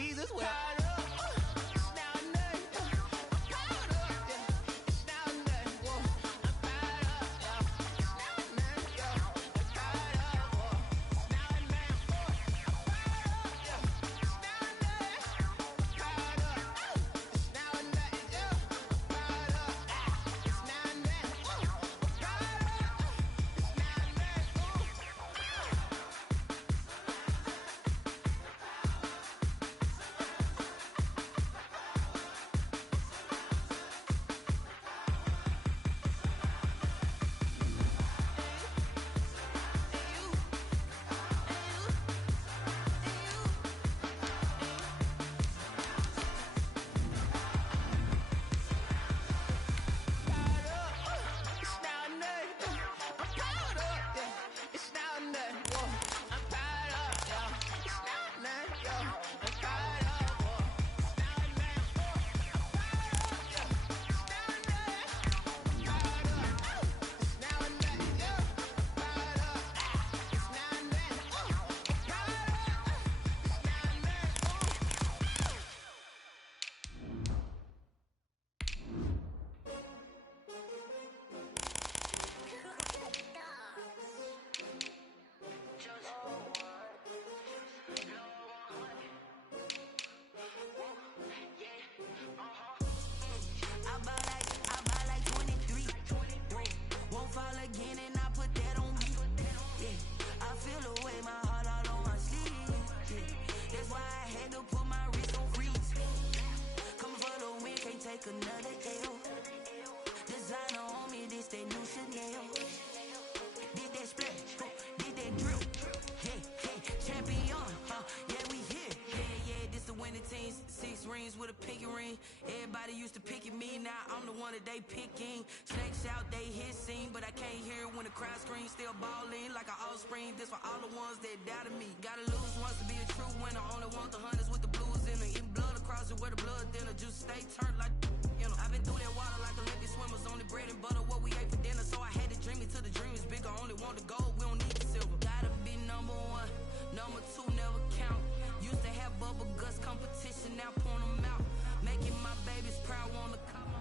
Jesus wept. With a pinky ring, everybody used to pick at me. Now I'm the one that they picking. Snakes out, they hit scene, but I can't hear it when the crowd screams. Still balling like an offspring. This for all the ones that doubted me. Gotta lose once to be a true winner. Only want the hunters with the blues in it. Eating blood across it where the blood thinner. Just stay turned like you know. I've been through that water like Olympic swimmers. Only bread and butter what we ate for dinner. So I had to dream it till the dream is bigger. Only want the gold, we don't need the silver. Gotta be number one, number two never count. Used to have bubble guts competition, now point them out. Making my babies proud, wanna come.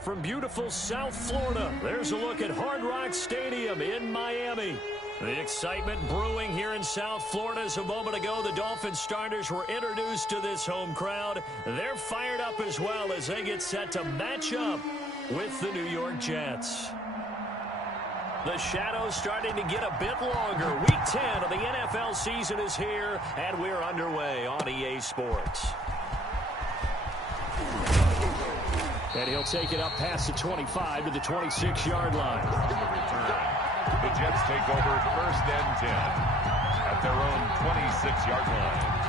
From beautiful South Florida, there's a look at Hard Rock Stadium in Miami. The excitement brewing here in South Florida as a moment ago. The Dolphins starters were introduced to this home crowd. They're fired up as well as they get set to match up with the New York Jets. The shadows starting to get a bit longer. Week 10 of the NFL season is here, and we're underway on EA Sports. And he'll take it up past the 25 to the 26-yard line. The Jets take over 1st and 10 at their own 26-yard line.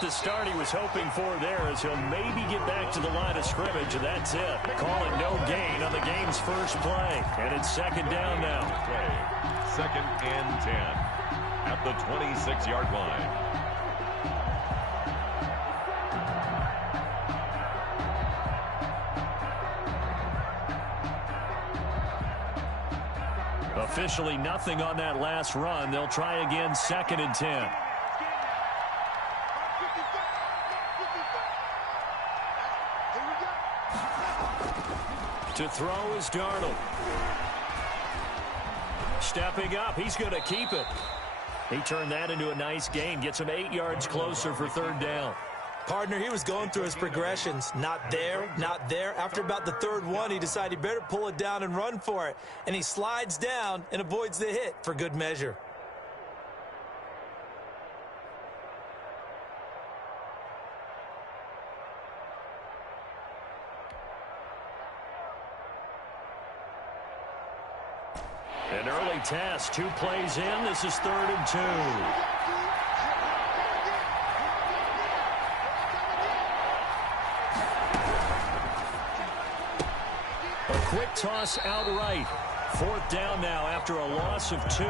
The start he was hoping for there as he'll maybe get back to the line of scrimmage, and that's it. Call it no gain on the game's first play, and it's 2nd down now. 2nd and 10 at the 26-yard line. Officially nothing on that last run. They'll try again, 2nd and 10. To throw is Darnold. Stepping up, he's going to keep it. He turned that into a nice gain, gets him 8 yards closer for 3rd down. Partner, he was going through his progressions. Not there, not there. After about the 3rd one, he decided he better pull it down and run for it. And he slides down and avoids the hit for good measure. An early test. 2 plays in. This is 3rd and 2. A quick toss outright. 4th down now after a loss of 2.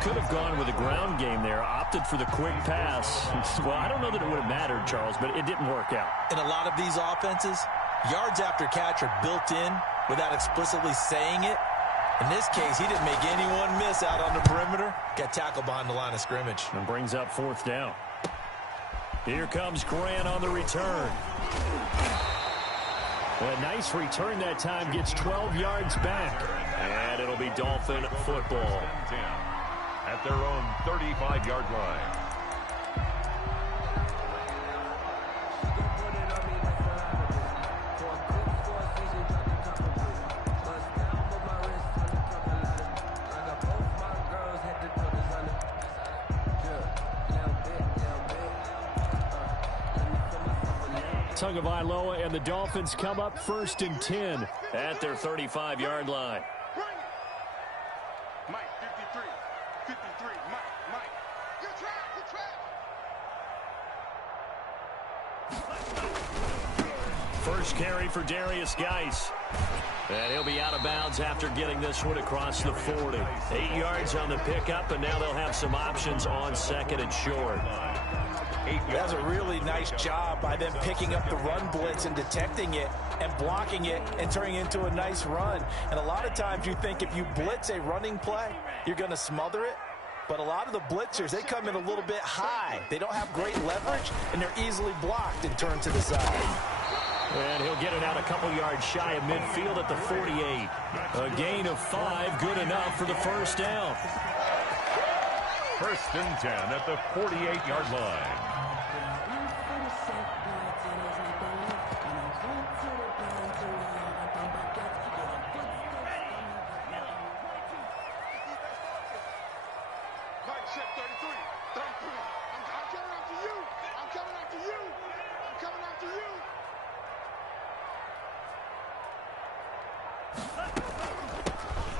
Could have gone with a ground game there. Opted for the quick pass. Well, I don't know that it would have mattered, Charles, but it didn't work out. In a lot of these offenses, yards after catch are built in without explicitly saying it. In this case, he didn't make anyone miss out on the perimeter. Got tackled behind the line of scrimmage. And brings up 4th down. Here comes Grant on the return. A nice return that time. Gets 12 yards back. And it'll be Dolphin football. At their own 35-yard line. Tagovailoa and the Dolphins come up 1st and 10 at their 35-yard line. Mike, 53, 53, Mike. Good trap. First carry for Darius Geis. And he'll be out of bounds after getting this one across the 40. 8 yards on the pickup, and now they'll have some options on 2nd and short. That's a really nice job by them picking up the run blitz and detecting it and blocking it and turning it into a nice run. And a lot of times you think if you blitz a running play, you're going to smother it. But a lot of the blitzers, they come in a little bit high. They don't have great leverage, and they're easily blocked and turned to the side. And he'll get it out a couple yards shy of midfield at the 48. A gain of 5, good enough for the 1st down. 1st and 10 at the 48-yard line.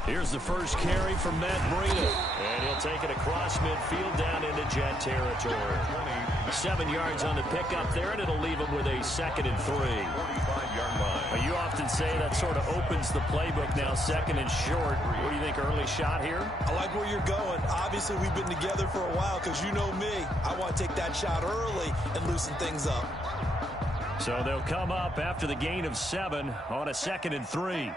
Here's the first carry from Matt Breida. And he'll take it across midfield down into Jet territory. 7 yards on the pickup there, and it'll leave him with a 2nd and 3. 45-yard line. You often say that sort of opens the playbook now, 2nd and short. What do you think, early shot here? I like where you're going. Obviously, we've been together for a while because you know me. I want to take that shot early and loosen things up. So they'll come up after the gain of 7 on a 2nd and 3.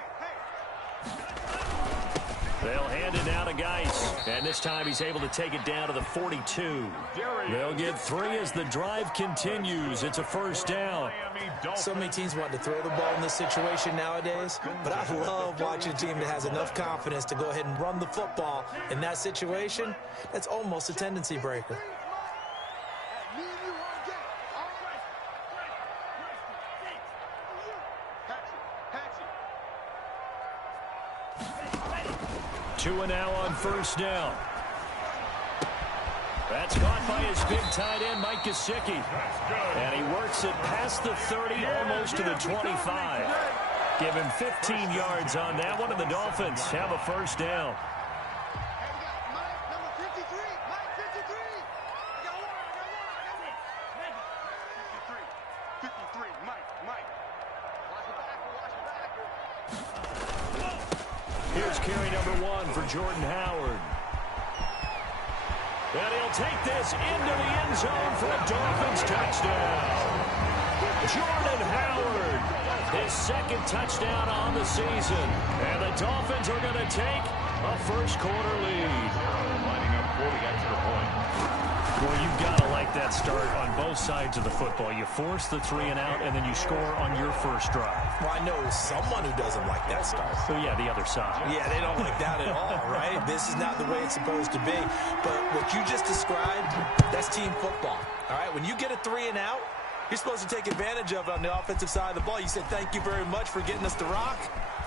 They'll hand it now to Geis. And this time he's able to take it down to the 42. They'll get 3 as the drive continues. It's a 1st down. So many teams want to throw the ball in this situation nowadays, but I love watching a team that has enough confidence to go ahead and run the football. In that situation, that's almost a tendency breaker. Two and now on 1st down. That's caught by his big tight end, Mike Gesicki. And he works it past the 30, almost to the 25. Give him 15 yards on that one, and the Dolphins have a 1st down. Here's carry number 1 for Jordan Howard. And he'll take this into the end zone for a Dolphins touchdown. Jordan Howard, his 2nd touchdown on the season. And the Dolphins are going to take a 1st quarter lead. Lining up for the extra point. Well, you've got to like that start on both sides of the football. You force the 3 and out, and then you score on your 1st drive. Well, I know someone who doesn't like that start. So, yeah, the other side. Yeah, they don't like that at all, right? This is not the way it's supposed to be. But what you just described, that's team football, all right? When you get a 3 and out, you're supposed to take advantage of it on the offensive side of the ball. You said, thank you very much for getting us the rock.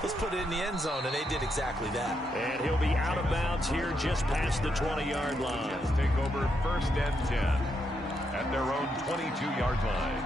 Let's put it in the end zone, and they did exactly that. And he'll be out of bounds here just past the 20-yard line. Let's take over 1st and 10 at their own 22-yard line.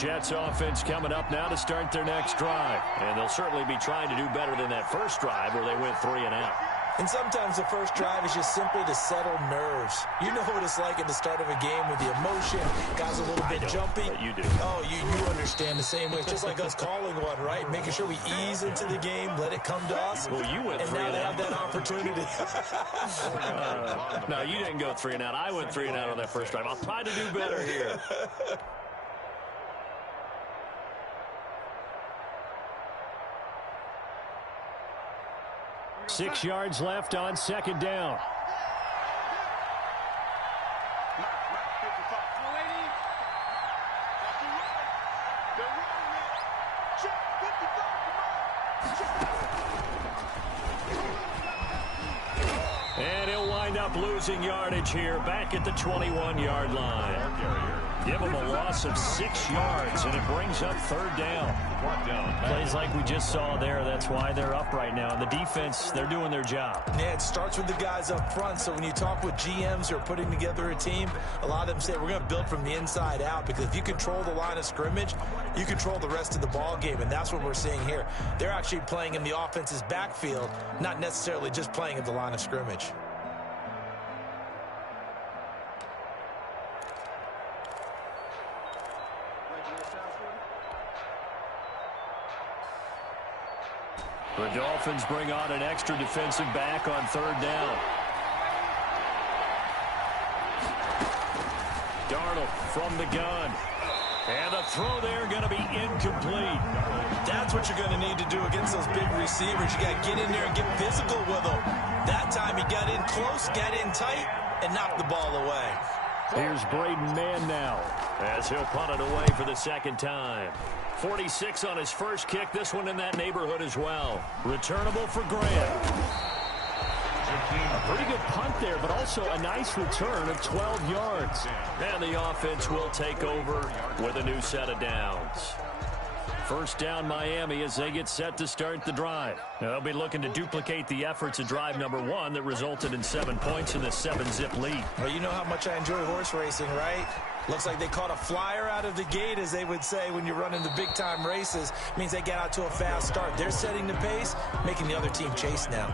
Jets offense coming up now to start their next drive. And they'll certainly be trying to do better than that first drive where they went 3 and out. And sometimes the first drive is just simply to settle nerves. You know what it's like at the start of a game with the emotion. Guys a little bit jumpy. But you do. Oh, you understand the same way. It's just like us calling one, right? Making sure we ease into the game, let it come to us. Well, you went 3 and out. And now they have that opportunity. No, you didn't go 3 and out. I went 3 and out on that first drive. I'll try to do better here. Six yards left on second down. And he'll wind up losing yardage here back at the 21-yard line. Give him a loss of 6 yards, and it brings up third down. Plays like we just saw there. That's why they're up right now. And the defense, they're doing their job. Yeah, it starts with the guys up front. So when you talk with GMs who are putting together a team, a lot of them say we're going to build from the inside out, because if you control the line of scrimmage, you control the rest of the ball game, and that's what we're seeing here. They're actually playing in the offense's backfield, not necessarily just playing at the line of scrimmage. The Dolphins bring on an extra defensive back on third down. Darnold from the gun. And the throw there going to be incomplete. That's what you're going to need to do against those big receivers. You got to get in there and get physical with them. That time he got in close, got in tight, and knocked the ball away. Here's Braden Mann now as he'll punt it away for the second time. 46 on his first kick. This one in that neighborhood as well. Returnable for Grant. A pretty good punt there, but also a nice return of 12 yards. And the offense will take over with a new set of downs. First down Miami as they get set to start the drive. Now, they'll be looking to duplicate the efforts of drive number 1 that resulted in 7 points in the 7-zip lead. Well, you know how much I enjoy horse racing, right? Looks like they caught a flyer out of the gate, as they would say when you're running the big-time races. Means they get out to a fast start. They're setting the pace, making the other team chase now.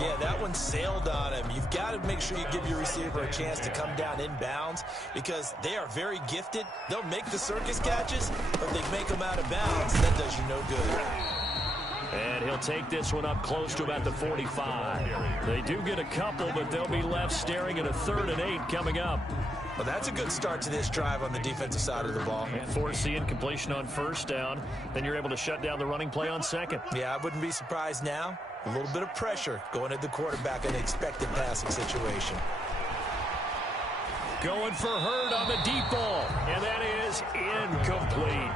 Yeah, that one sailed on him. You've got to make sure you give your receiver a chance to come down in bounds, because they are very gifted. They'll make the circus catches, but they make them out of bounds. That does you no good. And he'll take this one up close to about the 45. They do get a couple, but they'll be left staring at a 3rd and 8 coming up. Well, that's a good start to this drive on the defensive side of the ball. And force the incompletion on first down. Then you're able to shut down the running play on second. Yeah, I wouldn't be surprised now. A little bit of pressure going at the quarterback in an expected passing situation. Going for Hurd on the deep ball. And that is incomplete.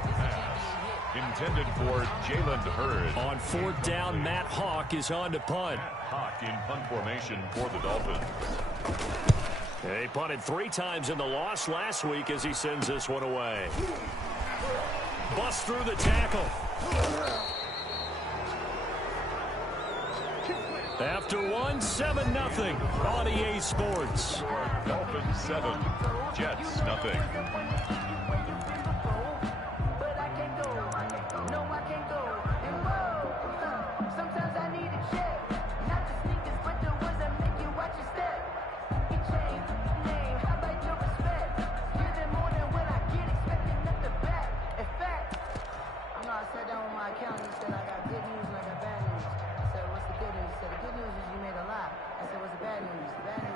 Intended for Jalen Hurd. On 4th down, Matt Hawk is on to punt. Hawk in punt formation for the Dolphins. He punted 3 times in the loss last week as he sends this one away. Bust through the tackle. After 1, 7-0 on EA Sports. Dolphins 7, Jets nothing.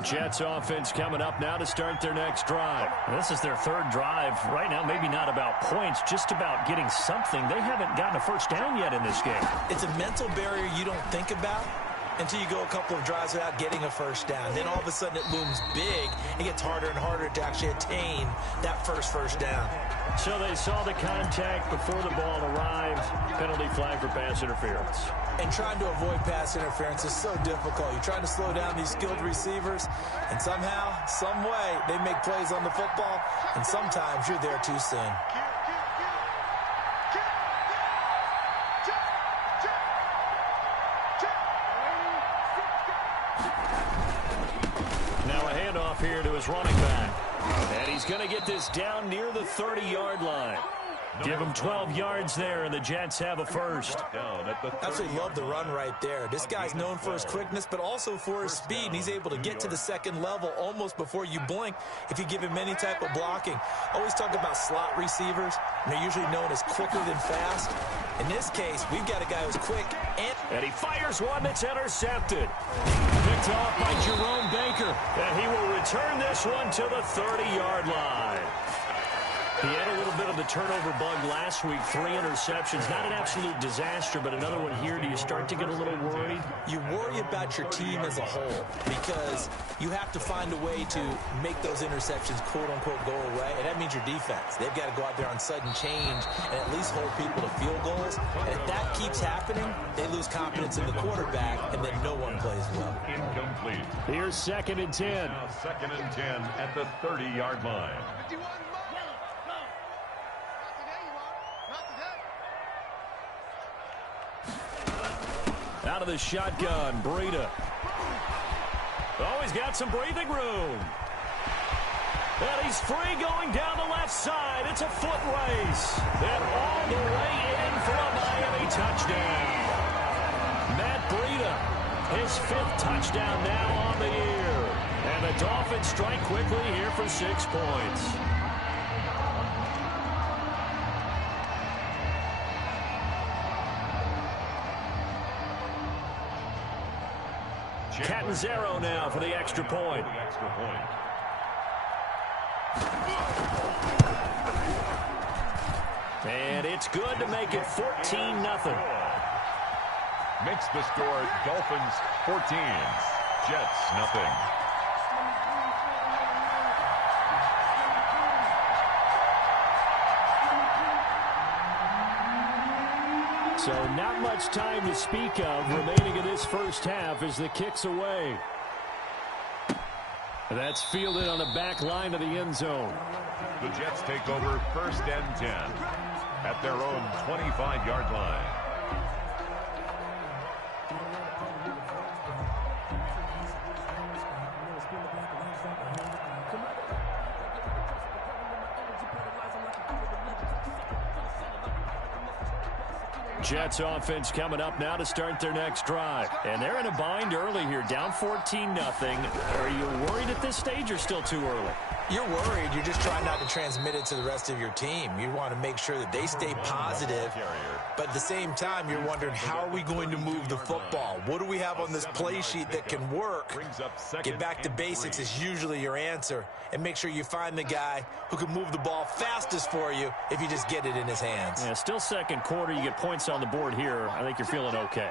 Jets offense coming up now to start their next drive. This is their 3rd drive. Right now, maybe not about points, just about getting something. They haven't gotten a first down yet in this game. It's a mental barrier you don't think about until you go a couple of drives without getting a first down. Then all of a sudden it looms big. It gets harder and harder to actually attain that first down. So they saw the contact before the ball arrived. Penalty flag for pass interference. And trying to avoid pass interference is so difficult. You're trying to slow down these skilled receivers, and somehow, some way, they make plays on the football, and sometimes you're there too soon. Now a handoff here to his running back. And he's going to get this down near the 30-yard line. Give him 12 yards there, and the Jets have a first. Absolutely love the run right there. This guy's known for his quickness, but also for his speed. And he's able to get to the second level almost before you blink if you give him any type of blocking. Always talk about slot receivers, and they're usually known as quicker than fast. In this case, we've got a guy who's quick and he fires one that's intercepted. Picked off by Jerome Baker, and he will return this one to the 30-yard line. He had a little bit of the turnover bug last week, 3 interceptions. Not an absolute disaster, but another one here. Do you start to get a little worried? You worry about your team as a whole because you have to find a way to make those interceptions, quote-unquote, go away, and that means your defense. They've got to go out there on sudden change and at least hold people to field goals. And if that keeps happening, they lose confidence in the quarterback, and then no one plays well. Incomplete. Here's 2nd and 10. Now 2nd and 10 at the 30-yard line. Out of the shotgun, Breida. Oh, he's got some breathing room. And he's free going down the left side. It's a foot race. And all the way in for a Miami touchdown. Matt Breida, his 5th touchdown now on the year. And the Dolphins strike quickly here for 6 points. Catanzaro now for the extra point. And it's good to make it 14-0. Makes the score Dolphins 14, Jets nothing. So not much time to speak of remaining in this first half as the kick's away. That's fielded on the back line of the end zone. The Jets take over 1st and 10 at their own 25-yard line. Jets offense coming up now to start their next drive. And they're in a bind early here, down 14-0. Are you worried at this stage or still too early? You're worried. You're just trying not to transmit it to the rest of your team. You want to make sure that they stay positive. But at the same time, you're wondering, how are we going to move the football? What do we have on this play sheet that can work? Get back to basics is usually your answer. And make sure you find the guy who can move the ball fastest for you if you just get it in his hands. Yeah, still second quarter. You get points on the board here. I think you're feeling okay.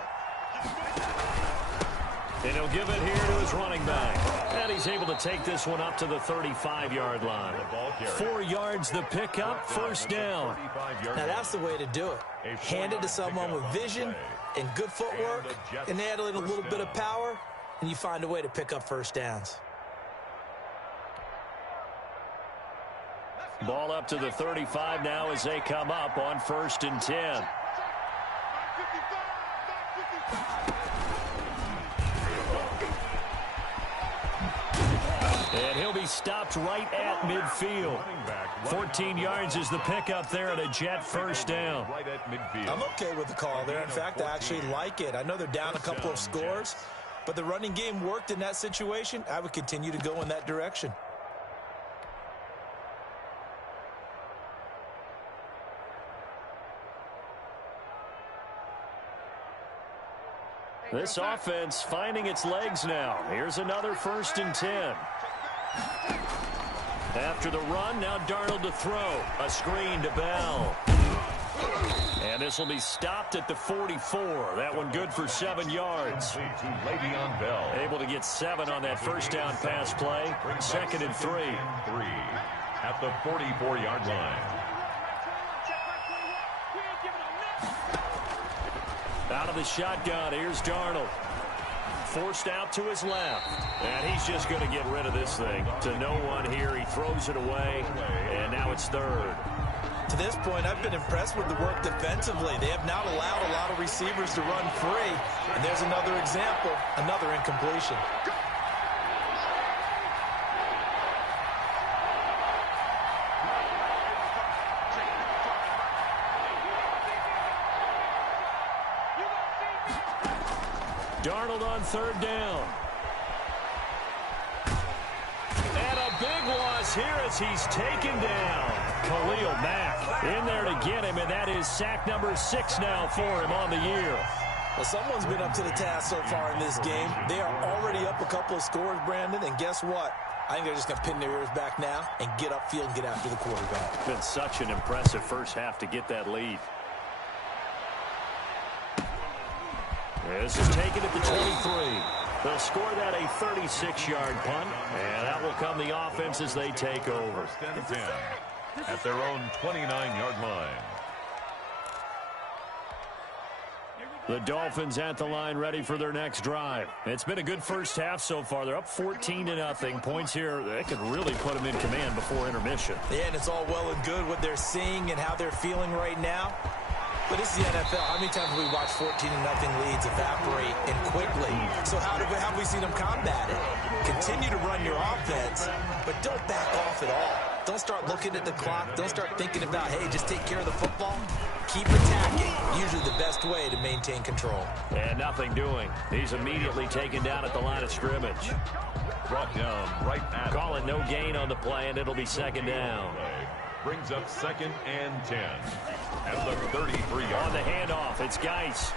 And he'll give it here to his running back. And he's able to take this one up to the 35-yard line. 4 yards the pickup, first down. Now that's the way to do it. Hand it to someone with vision and good footwork, and add in a little bit of power, and you find a way to pick up first downs. Ball up to the 35 now as they come up on 1st and 10. And he'll be stopped right at midfield. 14 yards is the pickup there at a Jet first down. I'm okay with the call there. In fact, I actually like it. I know they're down a couple of scores, but the running game worked in that situation. I would continue to go in that direction. This offense finding its legs now. Here's another 1st and 10. After the run, now Darnold to throw. A screen to Bell. And this will be stopped at the 44. That one good for 7 yards. Able to get 7 on that first down pass play. 2nd and 3. At the 44-yard line. Out of the shotgun, here's Darnold. Forced out to his left. And he's just going to get rid of this thing. To no one here, he throws it away. And now it's 3rd. To this point, I've been impressed with the work defensively. They have not allowed a lot of receivers to run free. And there's another example, another incompletion. Darnold on third down. And a big loss here as he's taken down. Khalil Mack in there to get him, and that is sack number 6 now for him on the year. Well, someone's been up to the task so far in this game. They are already up a couple of scores, Brandon, and guess what? I think they're just going to pin their ears back now and get upfield and get after the quarterback. It's been such an impressive first half to get that lead. This is taken at the 23. They'll score that a 36-yard punt, and that will come the offense as they take over. First and 10 at their own 29-yard line. The Dolphins at the line ready for their next drive. It's been a good first half so far. They're up 14-0. Points here, they could really put them in command before intermission. Yeah, and it's all well and good what they're seeing and how they're feeling right now. But this is the NFL. How many times have we watched 14-0 leads evaporate and quickly? So how have we seen them combat it? Continue to run your offense, but don't back off at all. Don't start looking at the clock. Don't start thinking about, hey, just take care of the football. Keep attacking. Usually the best way to maintain control. And nothing doing. He's immediately taken down at the line of scrimmage. Brought down right at Call it no gain on the play, and it'll be second down. Brings up 2nd and 10 at the 33-yard On the handoff, it's Geis.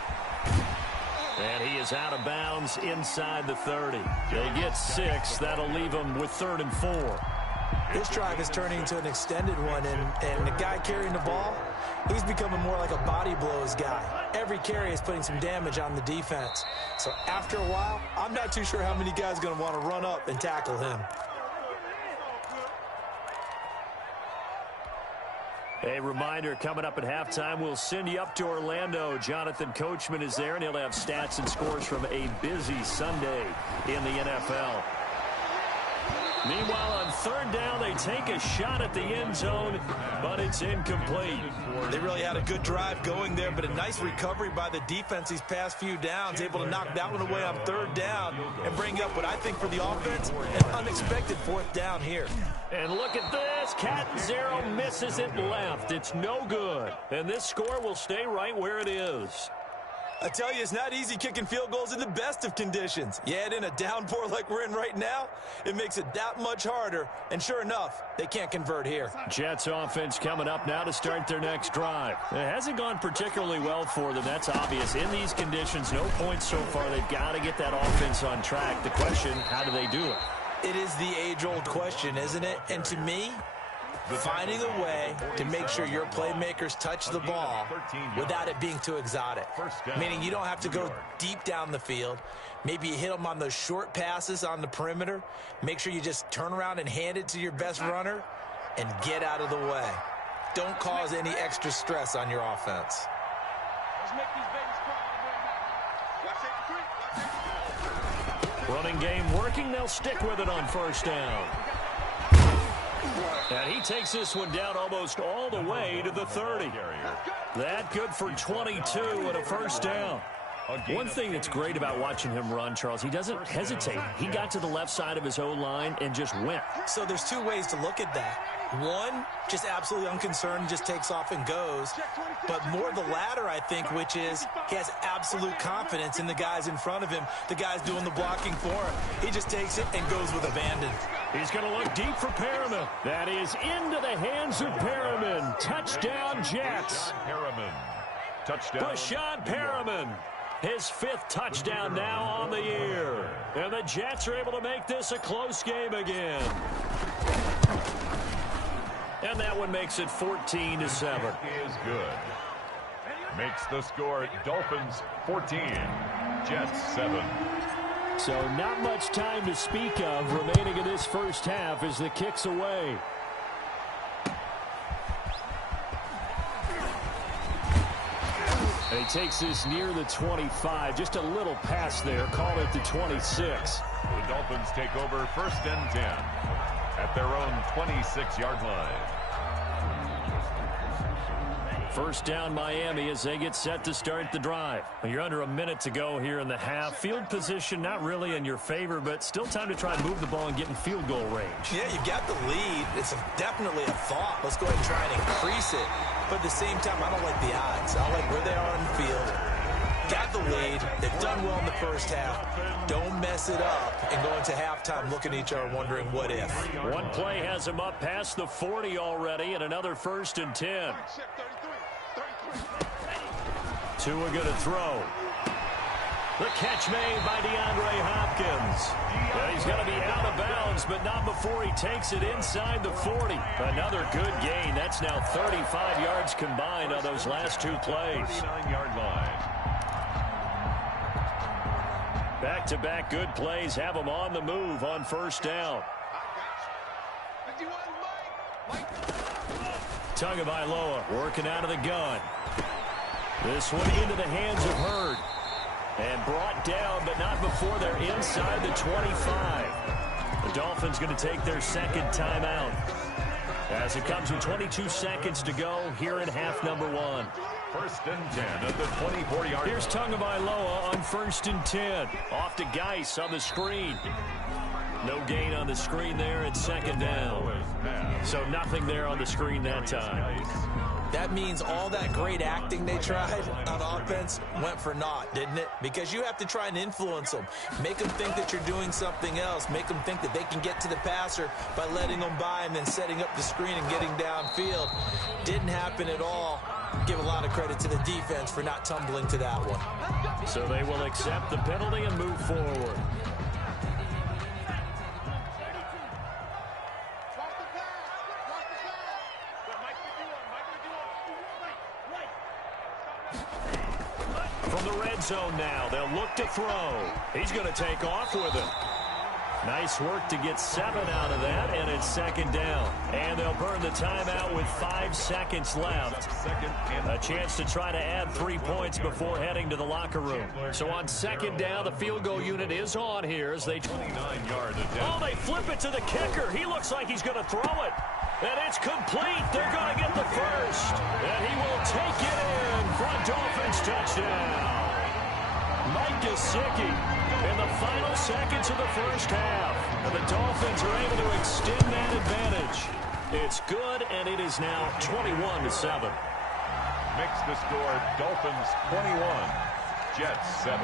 And he is out of bounds inside the 30. They get 6. That'll leave them with 3rd and 4. This drive is turning into an extended one, and the guy carrying the ball, he's becoming more like a body blows guy. Every carry is putting some damage on the defense. So after a while, I'm not too sure how many guys are going to want to run up and tackle him. A reminder, coming up at halftime, we'll send you up to Orlando. Jonathan Coachman is there, and he'll have stats and scores from a busy Sunday in the NFL. Meanwhile, on third down, they take a shot at the end zone, but it's incomplete. They really had a good drive going there, but a nice recovery by the defense these past few downs, able to knock that one away on third down and bring up what I think for the offense, an unexpected 4th down here. And look at this. Cat Zero misses it left. It's no good. And this score will stay right where it is. I tell you, it's not easy kicking field goals in the best of conditions. Yet in a downpour like we're in right now, it makes it that much harder. And sure enough, they can't convert here. Jets offense coming up now to start their next drive. It hasn't gone particularly well for them. That's obvious. In these conditions, no points so far. They've got to get that offense on track. The question, how do they do it? It is the age-old question, isn't it? And to me, finding a way to make sure your playmakers touch the ball without it being too exotic. Meaning you don't have to go deep down the field. Maybe you hit them on those short passes on the perimeter. Make sure you just turn around and hand it to your best runner and get out of the way. Don't cause any extra stress on your offense. Let's make these babies cry. Watch it, Running game working. They'll stick with it on first down. And he takes this one down almost all the way to the 30. That good for 22 and a first down. One thing that's great about watching him run, Charles, he doesn't hesitate. He got to the left side of his O-line and just went. So there's two ways to look at that. One, just absolutely unconcerned, just takes off and goes. But more the latter, I think, which is he has absolute confidence in the guys in front of him, the guys doing the blocking for him. He just takes it and goes with abandon. He's going to look deep for Perriman. That is into the hands of Perriman. Touchdown, Jets. Perriman. Touchdown. Rashad Perriman. His 5th touchdown now on the year. And the Jets are able to make this a close game again. And that one makes it 14-7. Is good. Makes the score Dolphins 14, Jets 7. So not much time to speak of remaining in this first half as the kick's away. And he takes this near the 25. Just a little pass there. Call it the 26. The Dolphins take over 1st and 10 at their own 26-yard line. First down Miami as they get set to start the drive. You're under a minute to go here in the half. Field position not really in your favor, but still time to try and move the ball and get in field goal range. Yeah, you got the lead. It's definitely a thought. Let's go ahead and try and increase it. But at the same time, I don't like the odds. I like where they are on the field. got the lead. They've done well in the first half. Don't mess it up and go into halftime looking at each other wondering what if. One play has him up past the 40 already, and another 1st and 10. Tua going to throw. The catch made by DeAndre Hopkins. Well, he's going to be out of bounds, but not before he takes it inside the 40. Another good gain. That's now 35 yards combined on those last 2 plays. 39-yard line. Back-to-back good plays have him on the move on 1st down. Tagovailoa working out of the gun. This one into the hands of Hurd. And brought down, but not before they're inside the 25. The Dolphins going to take their second timeout as it comes with 22 seconds to go here in half number 1. 1st and 10 at the 24-yard line. Here's Tagovailoa on 1st and 10. Off to Geis on the screen. No gain on the screen there at 2nd down. So nothing there on the screen that time. That means all that great acting they tried on offense went for naught, didn't it? Because you have to try and influence them. Make them think that you're doing something else. Make them think that they can get to the passer by letting them by and then setting up the screen and getting downfield. Didn't happen at all. Give a lot of credit to the defense for not tumbling to that one. So they will accept the penalty and move forward. From the red zone now, they'll look to throw. He's going to take off with it. Nice work to get 7 out of that, and it's 2nd down. And they'll burn the timeout with 5 seconds left. A chance to try to add 3 points before heading to the locker room. So on 2nd down, the field goal unit is on here as they 29-yard attempt. Oh, they flip it to the kicker. He looks like he's going to throw it. And it's complete. They're going to get the first. And he will take it in for a Dolphins touchdown. Mike Gesicki in the final seconds of the first half. And the Dolphins are able to extend that advantage. It's good, and it is now 21-7. Makes the score Dolphins 21, Jets 7.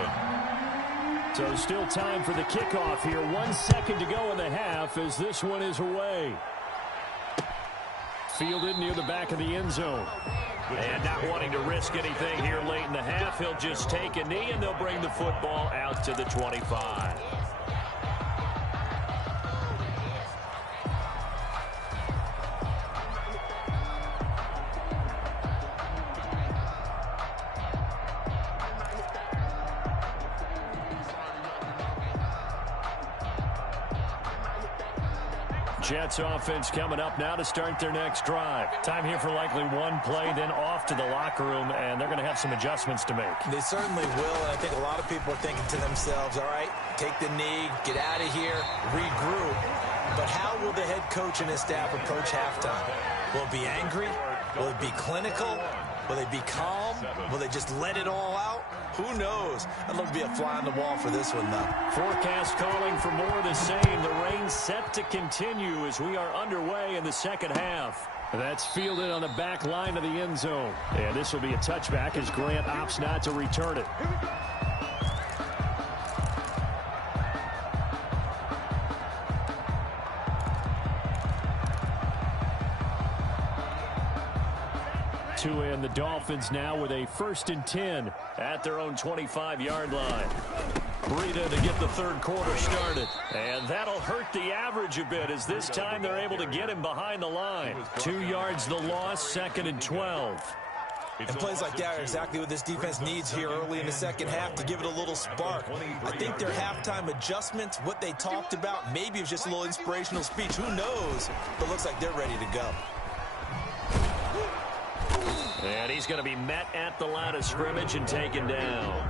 So still time for the kickoff here. 1 second to go in the half as this one is away. Fielded near the back of the end zone. And not wanting to risk anything here late in the half, he'll just take a knee and they'll bring the football out to the 25. Jets offense coming up now to start their next drive. Time here for likely one play, then off to the locker room, and they're going to have some adjustments to make. They certainly will, and I think a lot of people are thinking to themselves, all right, take the knee, get out of here, regroup. But how will the head coach and his staff approach halftime? Will it be angry? Will it be clinical? Will they be calm? Will they just let it all out? Who knows? I'd love to be a fly on the wall for this one, though. Forecast calling for more of the same. The rain set to continue as we are underway in the second half. That's fielded on the back line of the end zone. And this will be a touchback as Grant opts not to return it. And the Dolphins now with a 1st and 10 at their own 25-yard line. Breida to get the third quarter started. And that'll hurt the average a bit as this time they're able to get him behind the line. 2 yards the loss, 2nd and 12. And plays like that are exactly what this defense needs here early in the second half to give it a little spark. I think their halftime adjustments, what they talked about, maybe it was just a little inspirational speech. Who knows? But looks like they're ready to go. And he's going to be met at the line of scrimmage and taken down.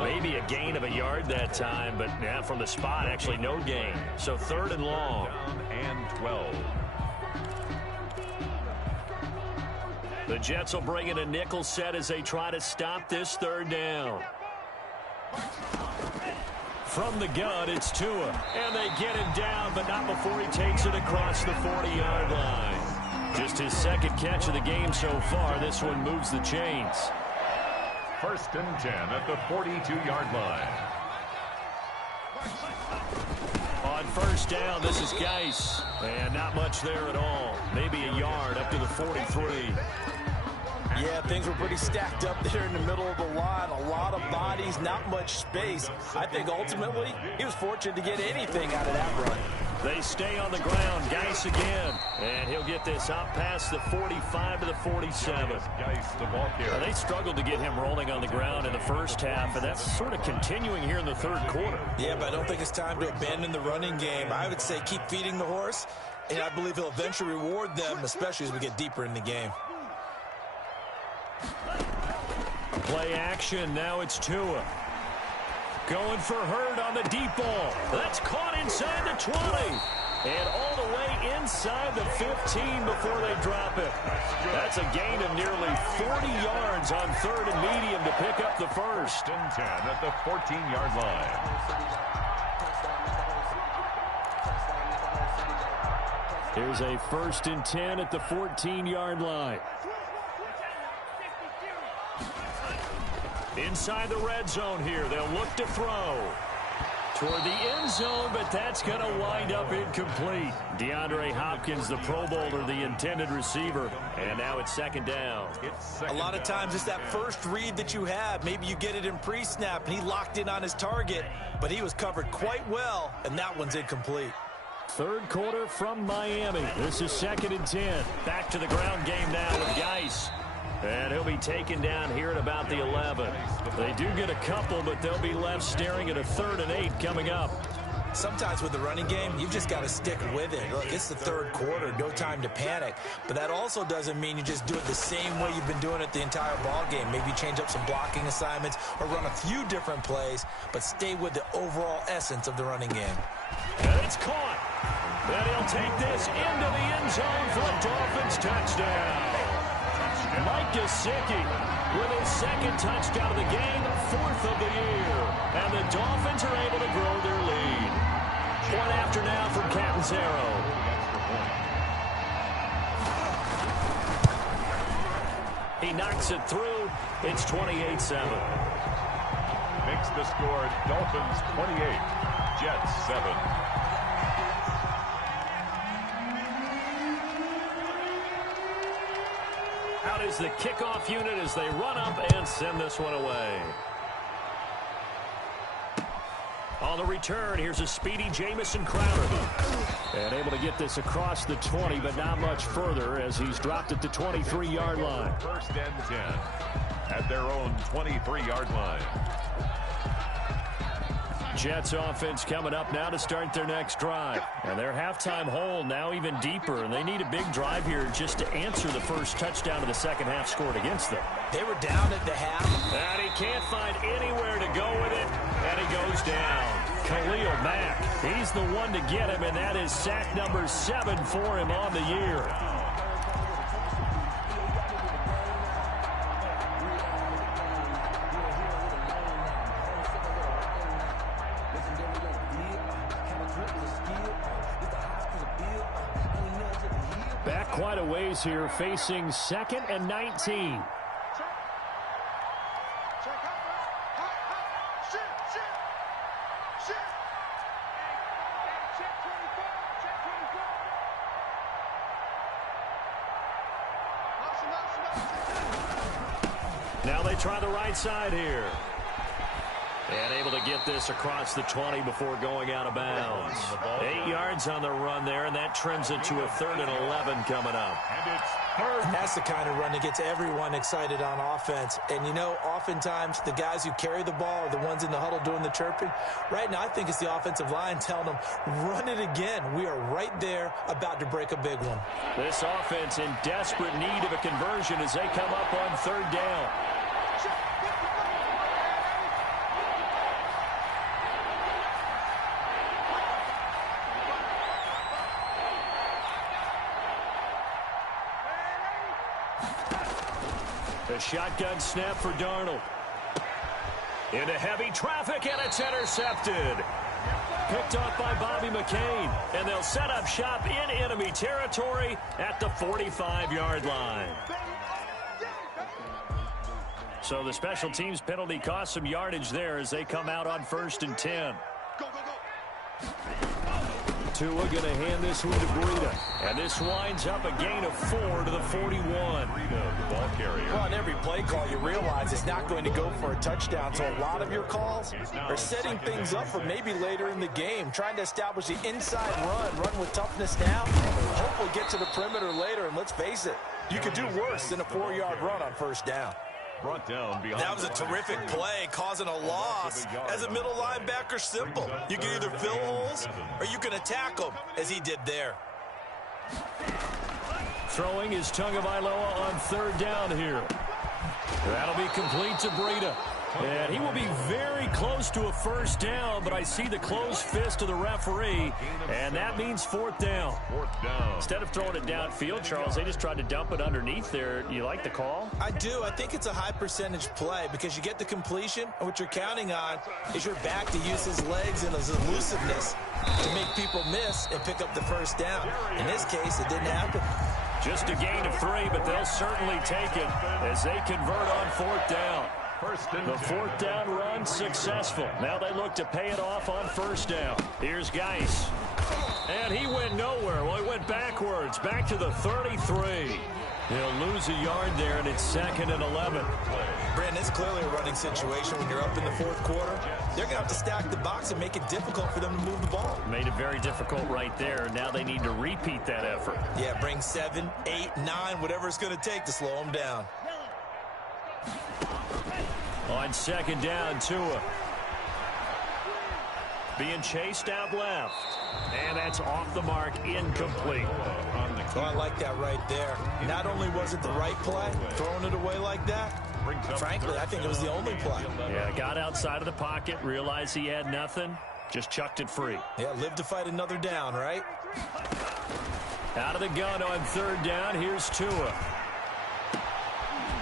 Maybe a gain of a yard that time, but yeah, from the spot, actually no gain. So 3rd and long. Down and 12. The Jets will bring in a nickel set as they try to stop this 3rd down. From the gun, it's Tua. And they get him down, but not before he takes it across the 40-yard line. Just his 2nd catch of the game so far. This one moves the chains. First and 10 at the 42-yard line. On first down, this is Geis. And not much there at all. Maybe a yard up to the 43. Yeah, things were pretty stacked up there in the middle of the line. A lot of bodies, not much space. I think ultimately he was fortunate to get anything out of that run. They stay on the ground. Geis again. And he'll get this up past the 45 to the 47. Geis, the ball carrier. They struggled to get him rolling on the ground in the first half, and that's sort of continuing here in the third quarter. Yeah, but I don't think it's time to abandon the running game. I would say keep feeding the horse, and I believe he'll eventually reward them, especially as we get deeper in the game. Play action. Now it's Tua. Going for Hurd on the deep ball. That's caught inside the 20. And all the way inside the 15 before they drop it. That's a gain of nearly 40 yards on third and medium to pick up the first. And 10 at the 14-yard line. Here's a first and 10 at the 14-yard line. Inside the red zone here. They'll look to throw toward the end zone, but that's going to wind up incomplete. DeAndre Hopkins, the Pro Bowler, the intended receiver. And now it's second down. A lot of times it's that first read that you have. Maybe you get it in pre-snap, and he locked in on his target, but he was covered quite well, and that one's incomplete. Third quarter from Miami. This is second and 10. Back to the ground game now with Geis. And he'll be taken down here at about the 11. They do get a couple, but they'll be left staring at a 3rd and 8 coming up. Sometimes with the running game, you've just got to stick with it. Look, it's the third quarter, no time to panic. But that also doesn't mean you just do it the same way you've been doing it the entire ball game. Maybe change up some blocking assignments or run a few different plays, but stay with the overall essence of the running game. And it's caught. And he'll take this into the end zone for a Dolphins touchdown. Mike Gesicki with his second touchdown of the game, 4th of the year. And the Dolphins are able to grow their lead. One after now from Catanzaro. He knocks it through. It's 28-7. Makes the score Dolphins 28, Jets 7. Out is the kickoff unit as they run up and send this one away. On the return, here's a speedy Jamison Crowder. And able to get this across the 20, but not much further as he's dropped at the 23-yard line. First and 10 at their own 23-yard line. Jets offense coming up now to start their next drive. And their halftime hole now even deeper, and they need a big drive here just to answer the first touchdown of the second half scored against them. They were down at the half. And he can't find anywhere to go with it, and he goes down. Khalil Mack, he's the one to get him, and that is sack number 7 for him on the year. Back quite a ways here, facing 2nd and 19. Now they try the right side here. And able to get this across the 20 before going out of bounds. 8 yards on the run there, and that trims it to a 3rd and 11 coming up. And that's the kind of run that gets everyone excited on offense. And, you know, oftentimes the guys who carry the ball are the ones in the huddle doing the chirping. Right now, I think it's the offensive line telling them, run it again. We are right there about to break a big one. This offense in desperate need of a conversion as they come up on 3rd down. A shotgun snap for Darnold. Into heavy traffic, and it's intercepted. Picked off by Bobby McCain, and they'll set up shop in enemy territory at the 45-yard line. So the special teams penalty cost some yardage there as they come out on 1st and 10. Go, go, go. Tua going to hand this one to Breida. And this winds up a gain of 4 to the 41. Breida, the ball carrier. Well, on every play call, you realize it's not going to go for a touchdown. So a lot of your calls are setting things up for maybe later in the game, trying to establish the inside run with toughness now. Hopefully get to the perimeter later, and let's face it, you could do worse than a 4-yard run on 1st down. Brought down behind. That was a terrific play, causing a loss. As a middle linebacker, simple. You can either fill holes or you can attack them, as he did there. Throwing is Tagovailoa on 3rd down here. That'll be complete to Breida. And he will be very close to a 1st down, but I see the closed fist of the referee, and that means 4th down. 4th down. Instead of throwing it downfield, Charles, they just tried to dump it underneath there. You like the call? I do. I think it's a high percentage play because you get the completion, and what you're counting on is your back to use his legs and his elusiveness to make people miss and pick up the 1st down. In this case, it didn't happen. Just a gain of 3, but they'll certainly take it as they convert on 4th down. The 4th down run successful. Now they look to pay it off on 1st down. Here's Geis. And he went nowhere. Well, he went backwards. Back to the 33. He'll lose a yard there, and it's 2nd and 11. Brandon, it's clearly a running situation when you're up in the 4th quarter. They're going to have to stack the box and make it difficult for them to move the ball. Made it very difficult right there. Now they need to repeat that effort. Yeah, bring 7, 8, 9, whatever it's going to take to slow them down. On 2nd down, Tua. Being chased out left. And that's off the mark, incomplete. Oh, I like that right there. Not only was it the right play, throwing it away like that, frankly, I think it was the only play. Yeah, got outside of the pocket, realized he had nothing, just chucked it free. Yeah, live to fight another down, right? Out of the gun on 3rd down, here's Tua.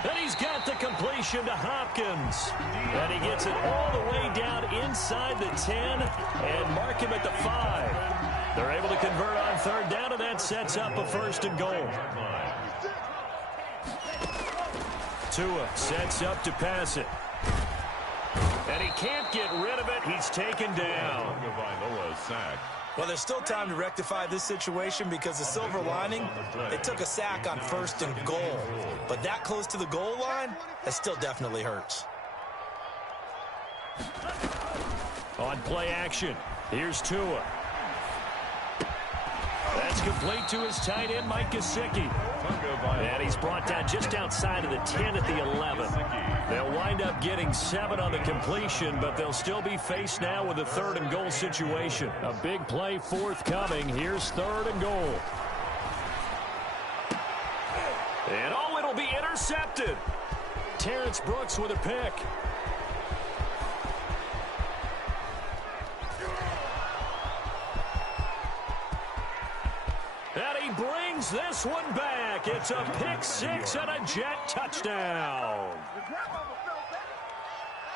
And he's got the completion to Hopkins. And he gets it all the way down inside the 10 and mark him at the 5. They're able to convert on 3rd down, and that sets up a 1st and goal. Tua sets up to pass it. And he can't get rid of it. He's taken down. Well, there's still time to rectify this situation because the silver lining, they took a sack on 1st and goal. But that close to the goal line, that still definitely hurts. On play action, here's Tua. That's complete to his tight end, Mike Gesicki. And he's brought down just outside of the 10 at the 11. They'll wind up getting 7 on the completion, but they'll still be faced now with a 3rd and goal situation. A big play forthcoming. Here's 3rd and goal. And oh, it'll be intercepted. Terrence Brooks with a pick. And he brings this one back. It's a pick 6 and a Jet touchdown.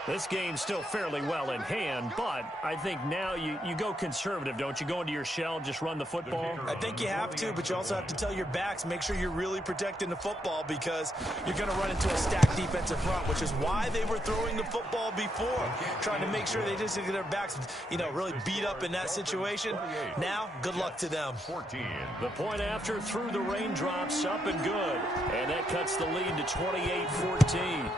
This game's still fairly well in hand, but I think now you go conservative, don't you? Go into your shell, just run the football? I think you have to, but you also have to tell your backs, make sure you're really protecting the football because you're going to run into a stacked defensive front, which is why they were throwing the football before, trying to make sure they just get their backs, really beat up in that situation. Now, good luck to them. 14. The point after through the raindrops, up and good. And that cuts the lead to 28-14.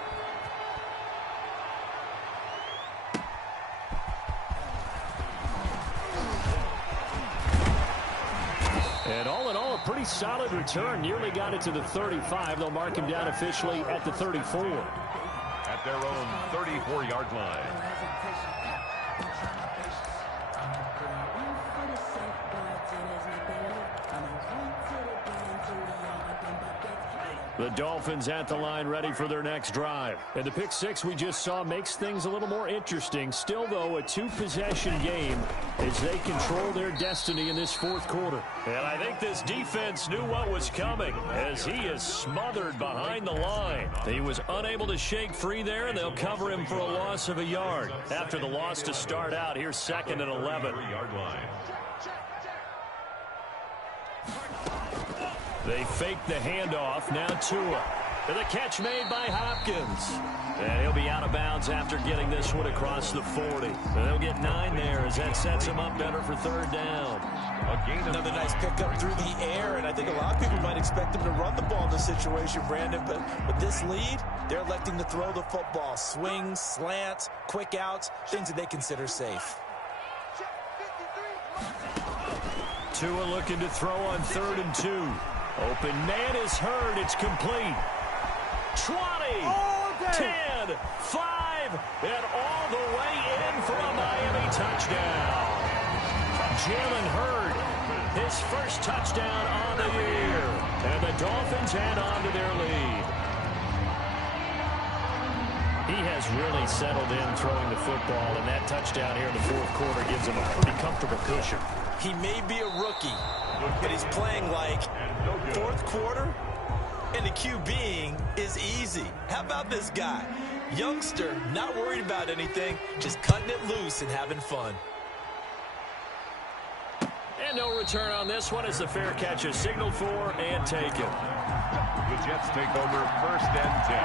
And all in all, a pretty solid return. Nearly got it to the 35. They'll mark him down officially at the 34. At their own 34-yard line. The Dolphins at the line ready for their next drive. And the pick 6 we just saw makes things a little more interesting. Still, though, a 2-possession game as they control their destiny in this 4th quarter. And I think this defense knew what was coming as he is smothered behind the line. He was unable to shake free there, and they'll cover him for a loss of a yard. After the loss to start out, here's 2nd and 11. They fake the handoff. Now Tua. And the catch made by Hopkins. And he'll be out of bounds after getting this one across the 40. And they'll get 9 there as that sets him up better for third down. Another nice pickup through the air, and I think a lot of people might expect him to run the ball in this situation, Brandon, but with this lead, they're electing to throw the football. Swings, slants, quick outs, things that they consider safe. Tua looking to throw on 3rd and 2. Open man is heard. It's complete. 20, 10, 5, and all the way in for a Miami touchdown. Jalen Hurd, his first touchdown on the year. And the Dolphins add on to their lead. He has really settled in throwing the football, and that touchdown here in the 4th quarter gives him a pretty comfortable cushion. He may be a rookie, but he's playing like 4th quarter, and the QBing is easy. How about this guy? Youngster, not worried about anything, just cutting it loose and having fun. And no return on this one as the fair catch is signaled for and taken. The Jets take over 1st and 10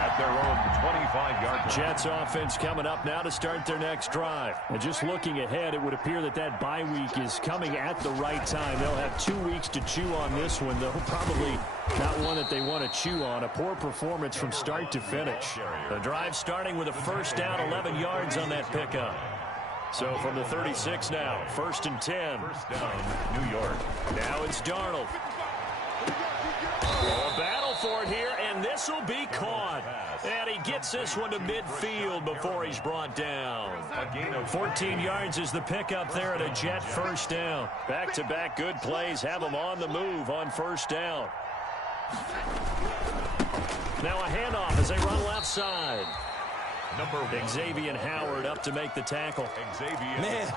at their own 25-yard line. Jets offense coming up now to start their next drive. And just looking ahead, it would appear that that bye week is coming at the right time. They'll have 2 weeks to chew on this one, though probably not one that they want to chew on. A poor performance from start to finish. The drive starting with a first down, 11 yards on that pickup. So from the 36 now, 1st and 10. First down, New York. Now it's Darnold. A battle for it here, and this will be caught. And he gets this one to midfield before he's brought down. 14 yards is the pickup there at a Jet first down. Back-to-back good plays have him on the move on first down. Now a handoff as they run left side. Xavier Howard up to make the tackle. Man,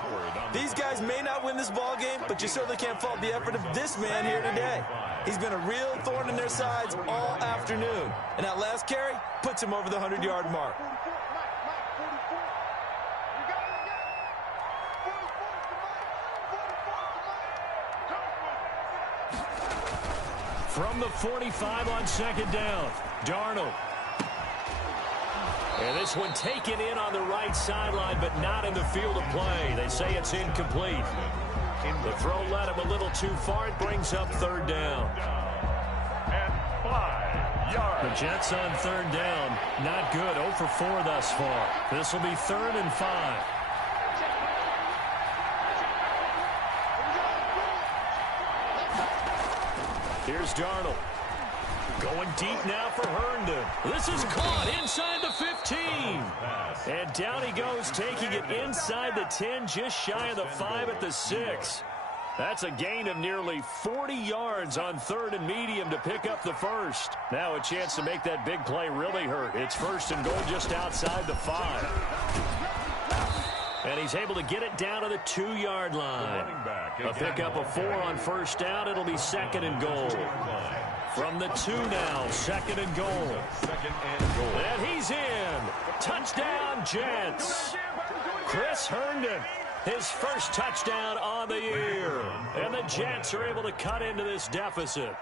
these guys may not win this ball game, but you certainly can't fault the effort of this man here today. He's been a real thorn in their sides all afternoon. And that last carry puts him over the 100-yard mark. From the 45 on 2nd down, Darnold. And this one taken in on the right sideline, but not in the field of play. They say it's incomplete. The throw led him a little too far. It brings up 3rd down. And 5 yards. The Jets on 3rd down. Not good. 0 for 4 thus far. This will be 3rd and 5. Here's Darnold. Going deep now for Herndon. This is caught inside the 15. And down he goes, taking it inside the 10, just shy of the 5 at the 6. That's a gain of nearly 40 yards on 3rd and medium to pick up the first. Now a chance to make that big play really hurt. It's 1st and goal just outside the 5. And he's able to get it down to the 2-yard line. A pickup of 4 on 1st down. It'll be 2nd and goal. From the 2 now, 2nd and goal. And he's in. Touchdown, Jets. Chris Herndon, his first touchdown on the year. And the Jets are able to cut into this deficit.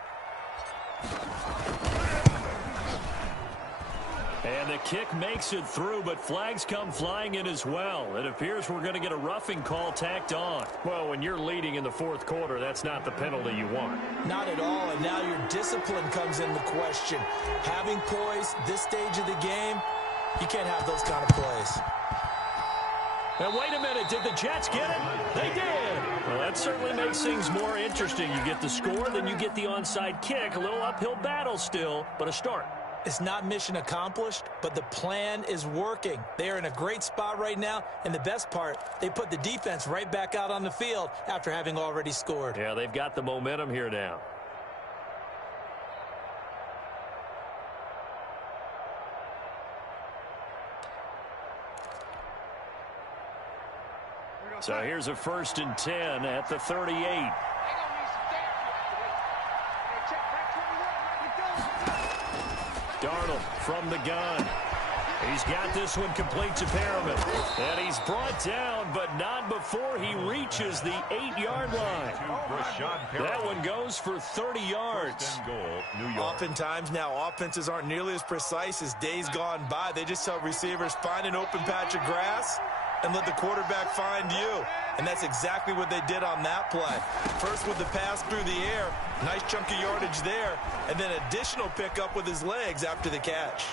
And the kick makes it through, but flags come flying in as well. It appears we're going to get a roughing call tacked on. Well, when you're leading in the 4th quarter, that's not the penalty you want. Not at all, and now your discipline comes into question. Having poise this stage of the game, you can't have those kind of plays. And wait a minute, did the Jets get it? They did. Well, that certainly makes things more interesting. You get the score, then you get the onside kick. A little uphill battle still, but a start. It's not mission accomplished, but the plan is working. They are in a great spot right now, and the best part, they put the defense right back out on the field after having already scored. Yeah, they've got the momentum here now. So here's a 1st and 10 at the 38. Darnold from the gun. He's got this one complete to Perriman. And he's brought down, but not before he reaches the 8-yard line. That one goes for 30 yards. Oftentimes now, offenses aren't nearly as precise as days gone by. They just tell receivers, find an open patch of grass and let the quarterback find you. And that's exactly what they did on that play. First with the pass through the air, nice chunk of yardage there, and then additional pickup with his legs after the catch.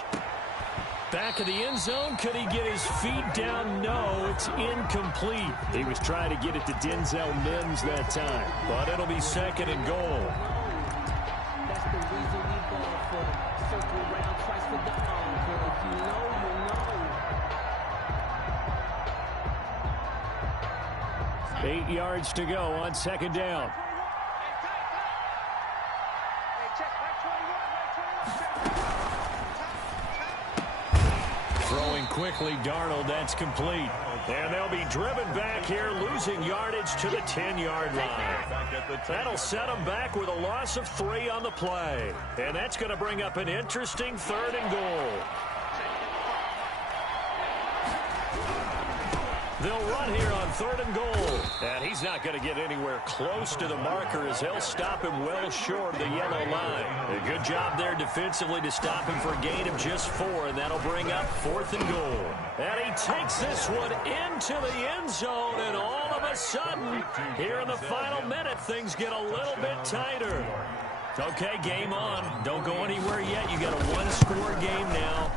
Back of the end zone, could he get his feet down? No, it's incomplete. He was trying to get it to Denzel Mims that time, but it'll be second and goal. That's the reason we ball for circle round twice for the encore. If you know, you know. 8 yards to go on second down. Throwing quickly, Darnold, that's complete. And they'll be driven back here, losing yardage to the 10-yard line. That'll set them back with a loss of 3 on the play. And that's going to bring up an interesting third and goal. They'll run here on third and goal. And he's not going to get anywhere close to the marker as they'll stop him well short of the yellow line. A good job there defensively to stop him for a gain of just 4, and that'll bring up fourth and goal. And he takes this one into the end zone, and all of a sudden, here in the final minute, things get a little bit tighter. Okay, game on. Don't go anywhere yet. You got a one-score game now.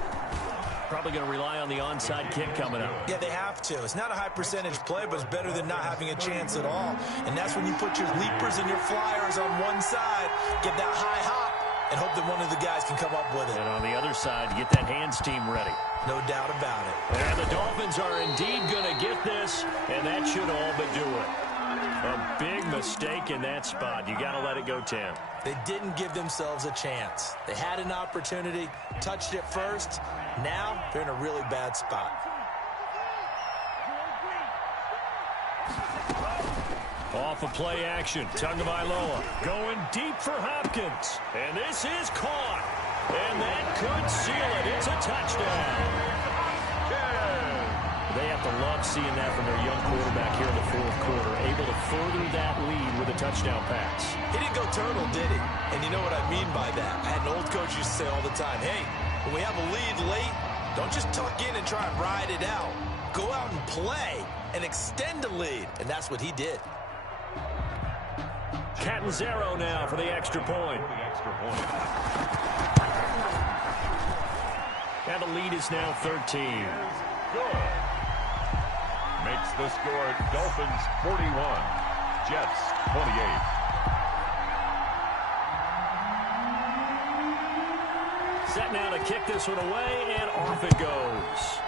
Probably going to rely on the onside kick coming up. Yeah, they have to. It's not a high percentage play, but it's better than not having a chance at all. And that's when you put your leapers and your flyers on one side, get that high hop, and hope that one of the guys can come up with it. And on the other side, get that hands team ready. No doubt about it. And the Dolphins are indeed going to get this, and that should all but do it. A big mistake in that spot. You got to let it go 10. They didn't give themselves a chance. They had an opportunity, touched it first. Now they're in a really bad spot. Off of play action, Tagovailoa going deep for Hopkins. And this is caught. And that could seal it. It's a touchdown. They have to love seeing that from their young quarterback here in the fourth quarter, able to further that lead with a touchdown pass. He didn't go turtle, did he? And you know what I mean by that. I had an old coach used to say all the time, hey, when we have a lead late, don't just tuck in and try and ride it out. Go out and play and extend the lead. And that's what he did. Catanzaro now for the extra point. And the lead is now 13. Good. Makes the score Dolphins 41, Jets 28. Set now to kick this one away, and off it goes.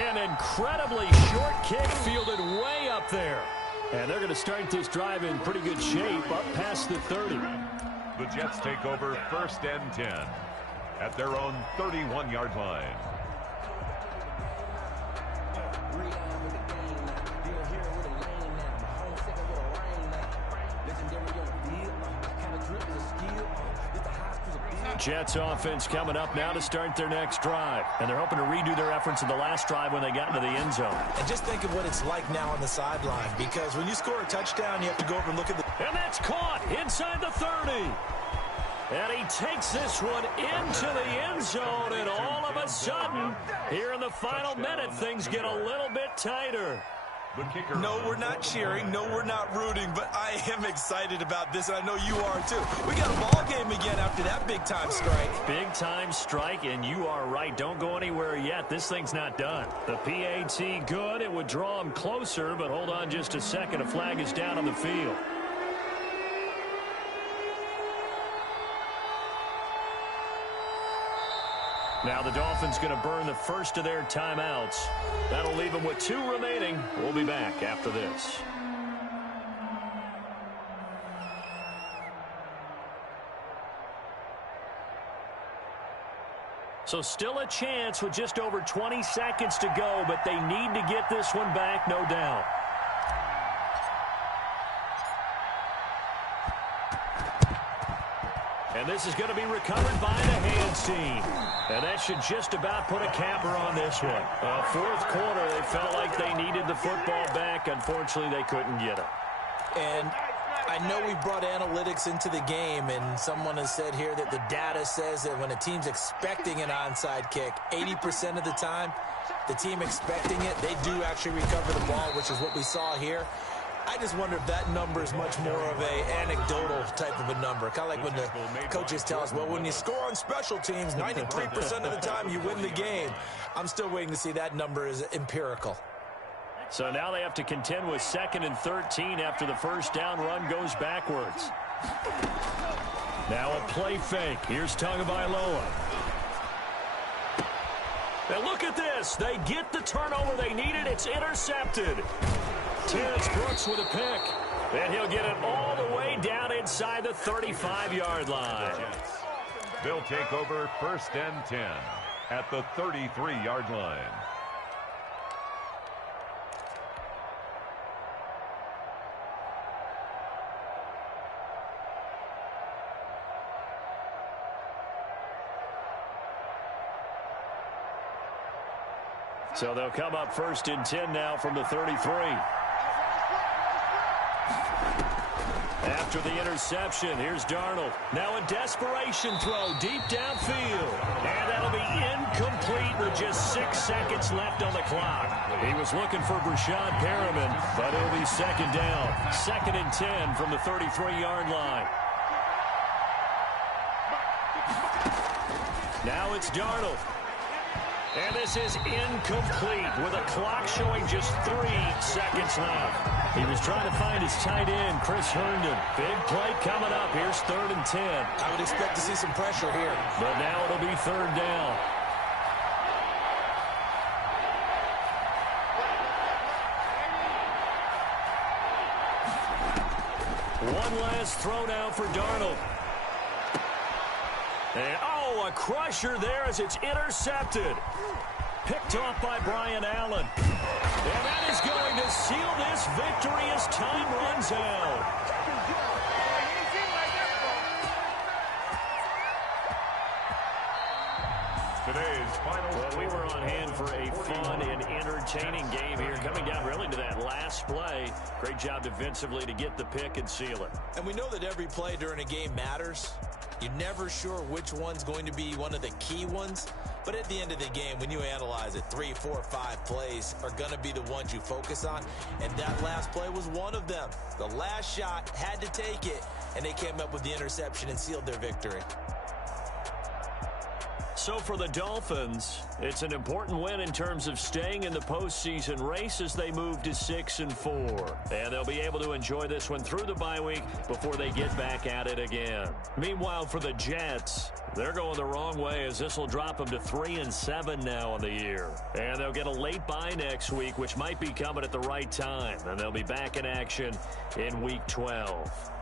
An incredibly short kick fielded way up there. And they're going to start this drive in pretty good shape, up past the 30. The Jets take over first and 10 at their own 31-yard line. Jets offense coming up now to start their next drive. And they're hoping to redo their efforts in the last drive when they got into the end zone. And just think of what it's like now on the sideline, because when you score a touchdown, you have to go over and look at the... And that's caught inside the 30. And he takes this one into the end zone, and all of a sudden, here in the final minute, things get a little bit tighter. No, we're not cheering. No, we're not rooting, but I am excited about this, and I know you are too. We got a ball game again after that big-time strike. Big-time strike, and you are right. Don't go anywhere yet. This thing's not done. The PAT good. It would draw him closer, but hold on just a second. A flag is down on the field. Now the Dolphins going to burn the first of their timeouts. That'll leave them with 2 remaining. We'll be back after this. So still a chance with just over 20 seconds to go, but they need to get this one back, no doubt. And this is going to be recovered by the hands team. And that should just about put a capper on this one. Fourth quarter, they felt like they needed the football back. Unfortunately, they couldn't get it. And I know we brought analytics into the game, and someone has said here that the data says that when a team's expecting an onside kick, 80% of the time, the team expecting it, they do actually recover the ball, which is what we saw here. I just wonder if that number is much more of a anecdotal type of a number. Kind of like when the coaches tell us, well, when you score on special teams, 93% of the time you win the game. I'm still waiting to see that number is empirical. So now they have to contend with 2nd and 13 after the first down run goes backwards. Now a play fake. Here's Tagovailoa. And look at this. They get the turnover they needed. It's intercepted. Terrence Brooks with a pick. And he'll get it all the way down inside the 35-yard line. They'll take over 1st and 10 at the 33-yard line. So they'll come up 1st and 10 now from the 33. After the interception, here's Darnold. Now a desperation throw deep downfield. And that'll be incomplete with just 6 seconds left on the clock. He was looking for Brashad Perriman, but it'll be 2nd down. 2nd and 10 from the 33-yard line. Now it's Darnold. And this is incomplete with a clock showing just 3 seconds left. He was trying to find his tight end, Chris Herndon. Big play coming up. Here's 3rd and 10. I would expect to see some pressure here. But now it'll be 3rd down. One last throw now for Darnold. And, a crusher there as it's intercepted. Picked off by Brian Allen. And that is going to seal this victory as time runs out. Today's final. Well, we were on hand for a fun and entertaining game here. Coming down really to that last play. Great job defensively to get the pick and seal it. And we know that every play during a game matters. You're never sure which one's going to be one of the key ones. But at the end of the game, when you analyze it, 3, 4, 5 plays are going to be the ones you focus on. And that last play was one of them. The last shot had to take it, and they came up with the interception and sealed their victory. So for the Dolphins, it's an important win in terms of staying in the postseason race as they move to 6-4. And they'll be able to enjoy this one through the bye week before they get back at it again. Meanwhile, for the Jets, they're going the wrong way as this will drop them to 3-7 now on the year. And they'll get a late bye next week, which might be coming at the right time. And they'll be back in action in Week 12.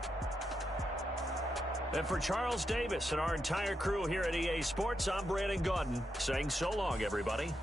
And for Charles Davis and our entire crew here at EA Sports, I'm Brandon Gaudin saying so long, everybody.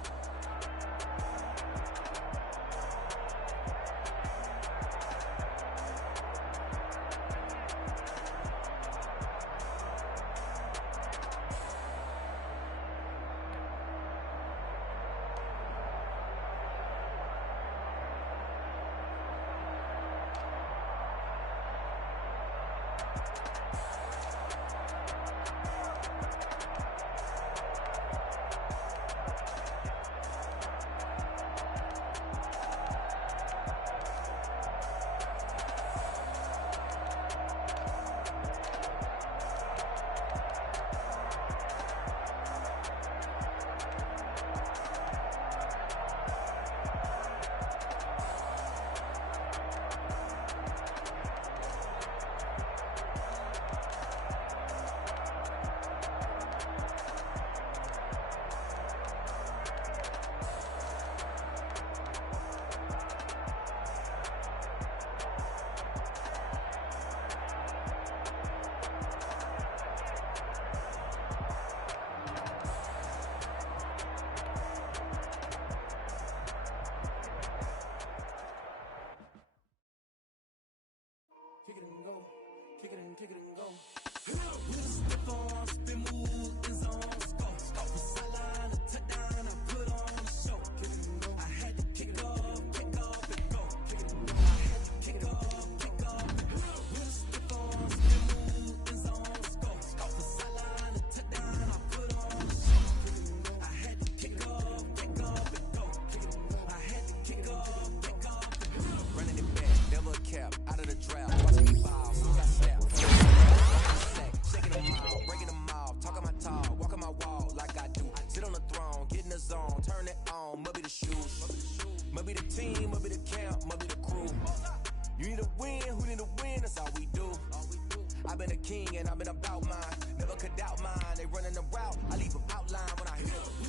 Kick it and go. I've been a king and I've been about mine. Never could doubt mine. They running the route. I leave them outline when I hit them.